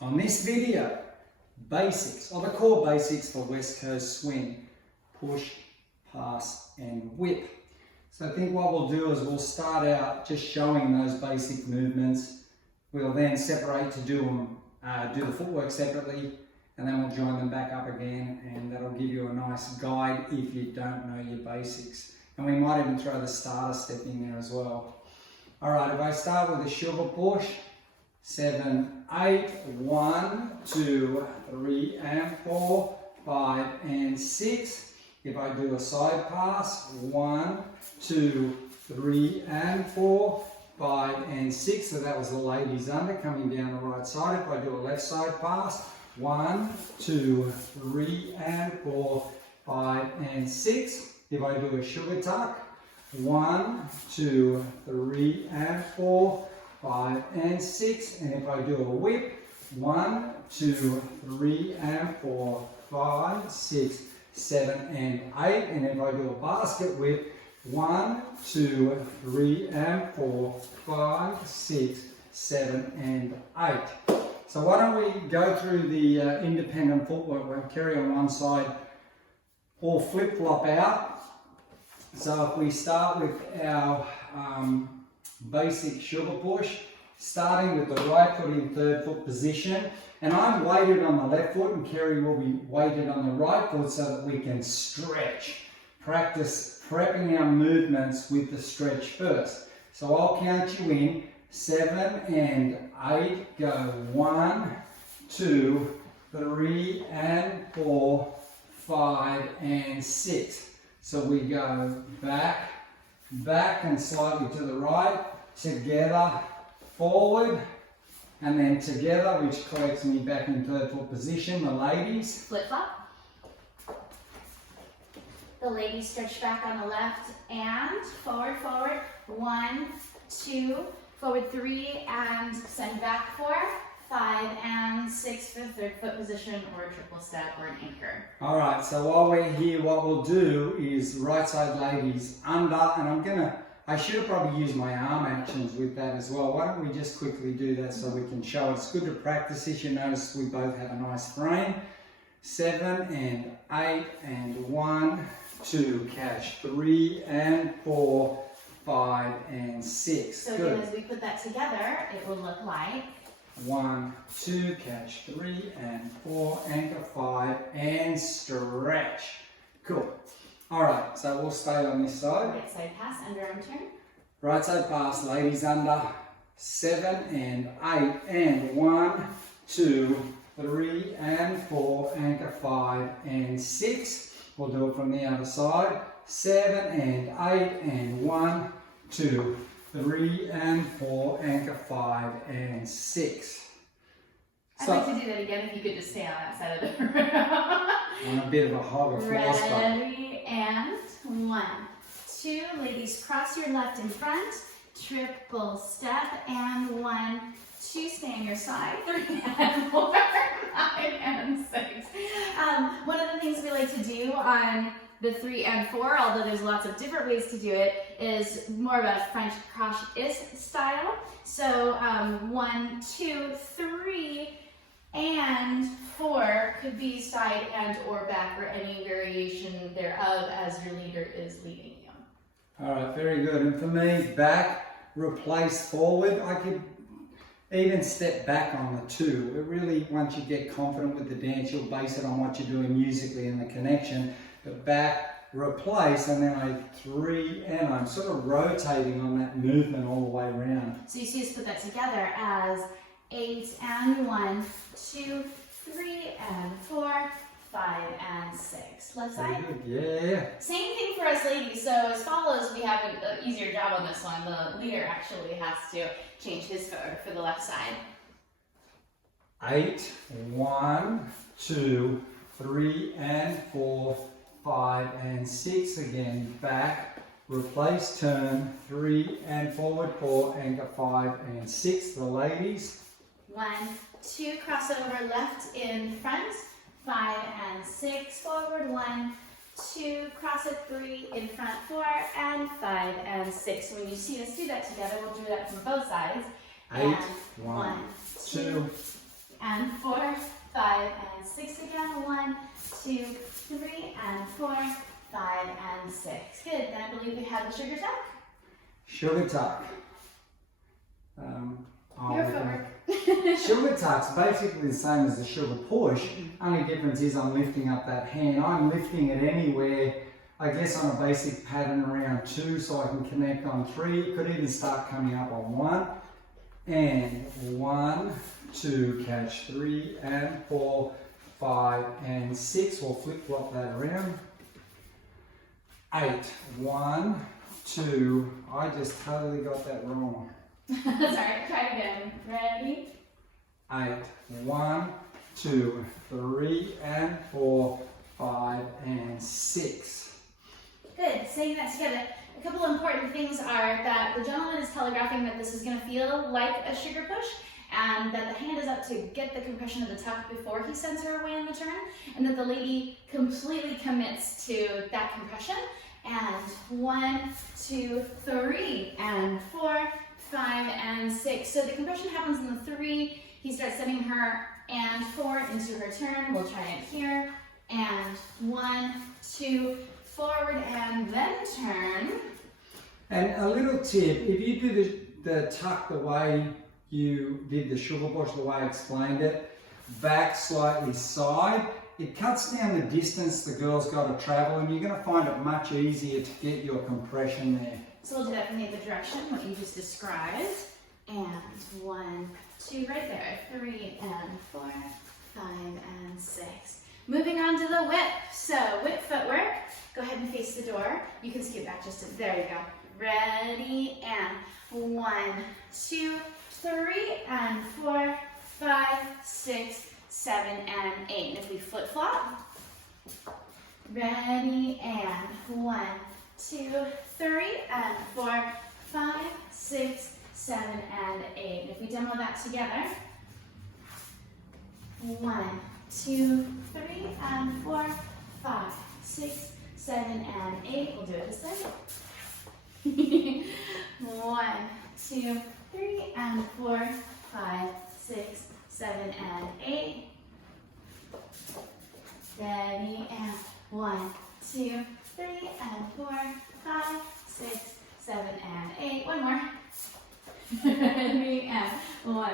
On this video, basics, or the core basics for West Coast swing: push, pass, and whip. So I think what we'll do is we'll start out just showing those basic movements. We'll then separate to do the footwork separately, and then we'll join them back up again, and that'll give you a nice guide if you don't know your basics. And we might even throw the starter step in there as well. All right, if I start with a sugar push, 7, 8, 1, 2, 3, and 4, 5, and 6. If I do a side pass, 1, 2, 3, and 4, 5, and 6. So that was the ladies under coming down the right side. If I do a left side pass, 1, 2, 3, and 4, 5, and 6. If I do a sugar tuck, 1, 2, 3, and 4, 5, and 6. And if I do a whip, 1, 2, 3, and 4, 5, 6, 7, and 8. And if I do a basket whip, 1, 2, 3, and 4, 5, 6, 7, and 8. So why don't we go through the independent footwork. We'll carry on one side or flip-flop out. So if we start with our basic sugar push, starting with the right foot in third foot position, and I'm weighted on the left foot and Kerry will be weighted on the right foot so that we can stretch. Practice prepping our movements with the stretch first. So I'll count you in, 7 and 8, go 1, 2, 3, and 4, 5, and 6. So we go back, back and slightly to the right, together, forward, and then together, which collects me back in third foot position. The ladies. Flip flop. The ladies stretch back on the left and forward, forward. 1, 2, forward 3, and send back 4, 5, and 6 for the third foot position, or a triple step, or an anchor. All right, so while we're here, what we'll do is right side ladies under, and I should have probably used my arm actions with that as well. Why don't we just quickly do that so we can show it. It's good to practice this. You notice we both have a nice frame. 7 and 8 and 1, 2, catch 3 and 4, 5 and 6. So good. again, as we put that together, it will look like 1, 2, catch 3 and 4, anchor 5, and stretch. Cool. All right, so we'll stay on this side. right side pass, underarm turn. Right side pass, ladies under, 7 and 8, and 1, 2, 3, and 4, anchor 5, and 6. We'll do it from the other side. 7 and 8, and 1, 2, 3, and 4, anchor 5, and 6. I'd like to do that again if you could just stay on that side of the room. I'm a bit of a hog of floor spot. Ready, and 1, 2. Ladies, cross your left in front, triple step, and 1, 2. Stay on your side, 3 and 4, 5 and 6. One of the things we like to do on the 3 and 4, although there's lots of different ways to do it, is more of a French crochet style. So 1, 2, 3, and 4 could be side and or back, or any variation thereof as your leader is leading you. All right, very good. And for me, back, replace forward. I could even step back on the 2. It really, once you get confident with the dance, you'll base it on what you're doing musically and the connection. But back, replace, and then I 3, and I'm sort of rotating on that movement all the way around. So you see us put that together as 8 and 1, 2, 3 and 4, 5 and 6. Left side. Very good. Yeah. Same thing for us ladies. So as follows, we have an easier job on this one. The leader actually has to change his foot for the left side. 8, 1, 2, 3 and 4, 5 and 6. Again, back, replace, turn, 3 and forward, 4, anchor 5 and 6. The ladies. 1, 2, crossover left in front, 5 and 6, forward, 1, 2, cross it 3, in front 4, and 5 and 6. When you see us do that together, we'll do that from both sides. 8, 1, 2, and 4, 5, and 6 again. 1, 2, 3, and 4, 5, and 6. Good. Then I believe we have the sugar tuck. Sugar tuck. Your footwork. Sugar tuck's basically the same as the sugar push. Only difference is I'm lifting up that hand. I'm lifting it anywhere, I guess, on a basic pattern around 2, so I can connect on 3. You could even start coming up on 1. And 1, 2, catch 3, and 4, 5, and 6. We'll flip-flop that around. 8, 1, 2. I just totally got that wrong. Sorry, try again. Ready? 8, 1, 2, 3, and 4, 5, and 6. Good. Saying that together. A couple of important things are that the gentleman is telegraphing that this is going to feel like a sugar push, and that the hand is up to get the compression of the tuck before he sends her away in the turn, and that the lady completely commits to that compression. And 1, 2, 3, and 4, 5, and 6. So the compression happens in the 3. He starts sending her and 4 into her turn. We'll try it here. And 1, 2, forward, and then turn. And a little tip, if you do the tuck the way you did the sugar push, the way I explained it, back slightly side, it cuts down the distance the girl's got to travel, and you're going to find it much easier to get your compression there. So we'll do that in the other direction, what you just described. And 1, 2, right there. 3, and 4, 5, and 6. Moving on to the whip. So whip footwork. Go ahead and face the door. You can scoot back just there you go. Ready, and 1, 2, 3, and 4, 5, 6, 7, and 8. And if we flip flop, ready, and 1, 2, 3, and 4, 5, 6, 7, and 8. And if we demo that together, 1, 2, 3, and 4, 5, 6, 7, and 8. We'll do it this way. 1, 2, 3, and 4, 5, 6, 7, and 8. Ready, and 1, 2, 3, and 4, 5, 6, 7, and 8. One more. Ready, and 1,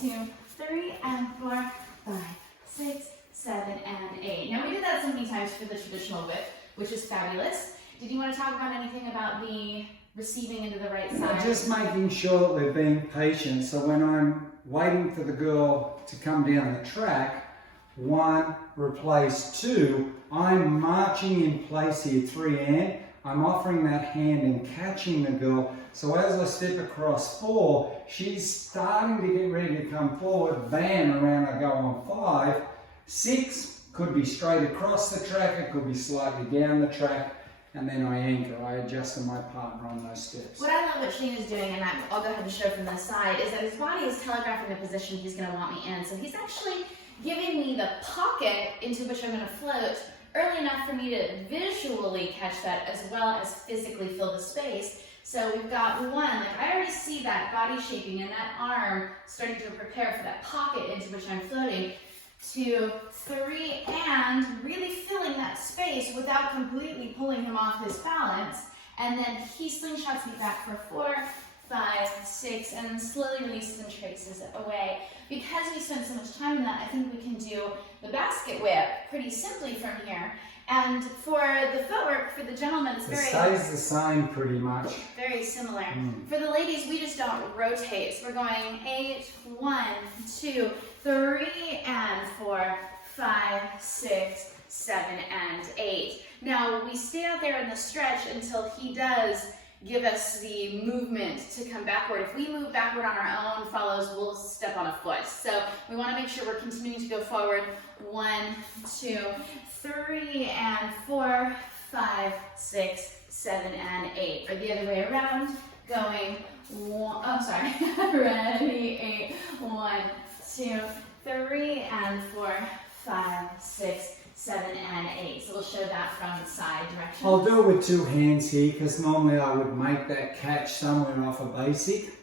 2, 3, and 4, 5, 6, 7, and 8. Now we do that so many times for the traditional whip, which is fabulous. Did you want to talk about anything about the receiving into the right side? Just making sure that we're being patient. So when I'm waiting for the girl to come down the track, 1, replace 2, I'm marching in place here, 3 and I'm offering that hand and catching the girl. So as I step across 4, she's starting to get ready to come forward, bam, around I go on 5. 6 could be straight across the track, it could be slightly down the track, and then I anchor, I adjust to my partner on those steps. What I love what Shane is doing, and I'll go ahead and show from this side, is that his body is telegraphing the position he's going to want me in. So he's actually giving me the pocket into which I'm going to float early enough for me to visually catch that as well as physically fill the space. So we've got 1, like I already see that body shaping and that arm starting to prepare for that pocket into which I'm floating. 2, 3, and really filling that space without completely pulling him off his balance. And then he slingshots me back for 4, 5, 6, and then slowly releases and traces it away. Because we spent so much time in that, I think we can do the basket whip pretty simply from here. And for the footwork, for the gentleman, it's It stays the same pretty much. Very similar. For the ladies, we just don't rotate. So we're going 8, 1, 2, 3, and 4, 5, 6, 7, and 8. Now, we stay out there in the stretch until he does give us the movement to come backward. If we move backward on our own follows, we'll step on a foot. So we want to make sure we're continuing to go forward. 1, 2, 3, and 4, 5, 6, 7, and 8. Or the other way around, going 1, oh sorry, ready, 8, 1, 2, 3, and 4, 5, 6, 7, and 8. So we'll show that from the side direction. I'll do it with 2 hands here because normally I would make that catch somewhere off a basic.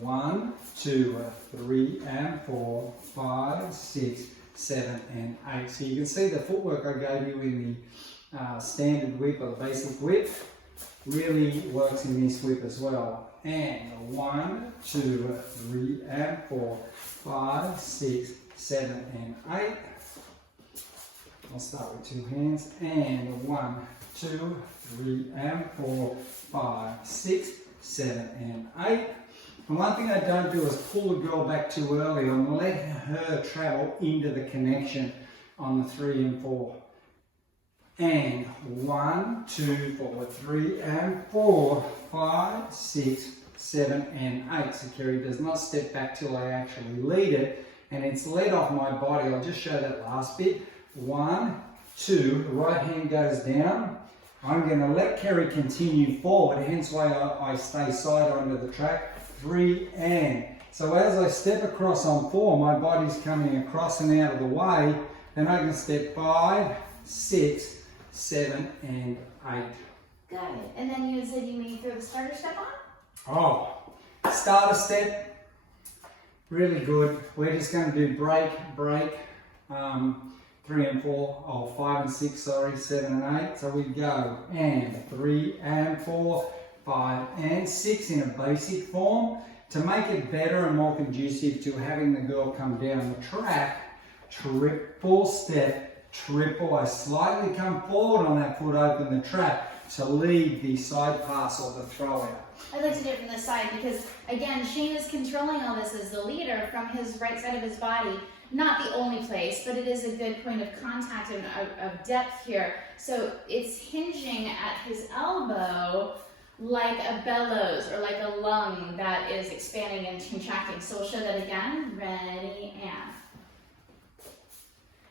1, 2, 3, and 4, 5, 6, 7, and 8. So you can see the footwork I gave you in the standard whip or the basic whip really works in this whip as well. And 1, 2, 3, and 4, 5, 6, 7, and 8. I'll start with 2 hands. And 1, 2, 3, and 4, 5, 6, 7, and 8. And one thing I don't do is pull the girl back too early. I'm going to let her travel into the connection on the 3 and 4. And 1, 2, 4, 3, and 4, 5, 6, 7, and 8. So Kerry does not step back till I actually lead it. And it's led off my body. I'll just show that last bit. 1, 2, the right hand goes down. I'm going to let Kerry continue forward, hence why I stay side onto the track. 3 and. So as I step across on 4, my body's coming across and out of the way. Then I can step 5, 6, 7, and 8. Got it. And then you said you may throw the starter step on? Oh, starter step, really good. We're just going to do break, 3 and 4, 5 and 6, sorry, 7 and 8. So we go, and 3 and 4, 5 and 6 in a basic form. To make it better and more conducive to having the girl come down the track, triple step, triple. I slightly come forward on that foot, open the trap to lead the side pass or the throw out. I'd like to do it from the side because, again, Shane is controlling all this as the leader from his right side of his body. Not the only place, but it is a good point of contact and of depth here. So it's hinging at his elbow like a bellows or like a lung that is expanding and contracting. So we'll show that again. Ready,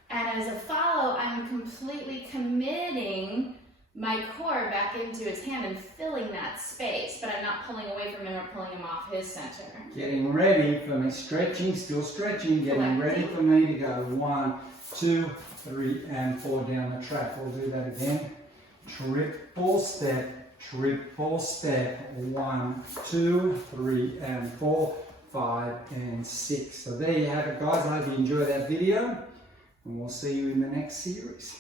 and as a follow, I'm completely committing my core back into his hand and filling that space, but I'm not pulling away from him or pulling him off his center. Getting ready for me, stretching, still stretching, getting ready for me to go 1, 2, 3, and 4 down the track. We'll do that again. Triple step, 1, 2, 3, and 4, 5, and 6. So there you have it, guys. I hope you enjoyed that video, and we'll see you in the next series.